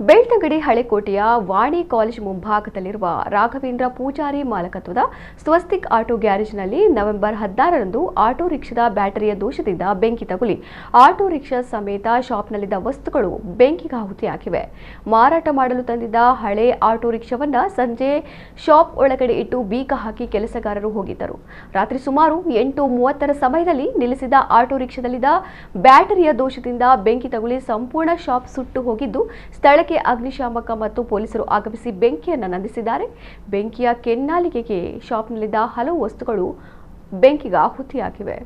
ಬೆಳ್ತಂಗಡಿ ಹಳೆಕೋಟೆಯ ವಾಣಿ ಕಾಲೇಜ್ ಮುಂಭಾಗದಲ್ಲಿರುವ ರಾಘವೇಂದ್ರ ಪೂಜಾರಿ ಮಾಲಕತ್ವದ ಸ್ವಸ್ತಿಕ್ ಆಟೋ ಗ್ಯಾರೇಜ್ನಲ್ಲಿ ನವೆಂಬರ್ 16ರಂದು ಆಟೋ ರಿಕ್ಷಾದ ಬ್ಯಾಟರಿಯ ದೋಷದಿಂದ ಬೆಂಕಿ ತಗುಲಿ ಆಟೋ ರಿಕ್ಷಾ ಸಮೇತ ಶಾಪ್ನಲ್ಲಿದ್ದ ವಸ್ತುಗಳು ಬೆಂಕಿಗಾಹುತಿಯಾಗಿವೆ. ಮಾರಾಟ ಮಾಡಲು ತಂದಿದ್ದ ಹಳೆ ಆಟೋ ರಿಕ್ಷಾವನ್ನ ಸಂಜೆ ಶಾಪ್ ಒಳಗಡೆ ಇಟ್ಟು ಬೀಗ ಹಾಕಿ ಕೆಲಸಗಾರರು ಹೋಗಿದ್ದರು. ರಾತ್ರಿ ಸುಮಾರು 8:30ರ ಸಮಯದಲ್ಲಿ ನಿಲ್ಲಿಸಿದ ಆಟೋ ರಿಕ್ಷಾದಲ್ಲಿದ್ದ ಬ್ಯಾಟರಿಯ ದೋಷದಿಂದ ಬೆಂಕಿ ತಗುಲಿ ಸಂಪೂರ್ಣ ಶಾಪ್ ಸುಟ್ಟು ಹೋಗಿದ್ದು, ಸ್ಥಳಕ್ಕೆ ಅಗ್ನಿಶಾಮಕ ಮತ್ತು ಪೊಲೀಸರು ಆಗಮಿಸಿ ಬೆಂಕಿಯನ್ನು ನಂದಿಸಿದ್ದಾರೆ. ಬೆಂಕಿಯ ಕೆನ್ನಾಲಿಗೆಗೆ ಶಾಪ್ನಲ್ಲಿದ್ದ ಹಲವು ವಸ್ತುಗಳು ಬೆಂಕಿಗಾಹುತಿಯಾಗಿವೆ.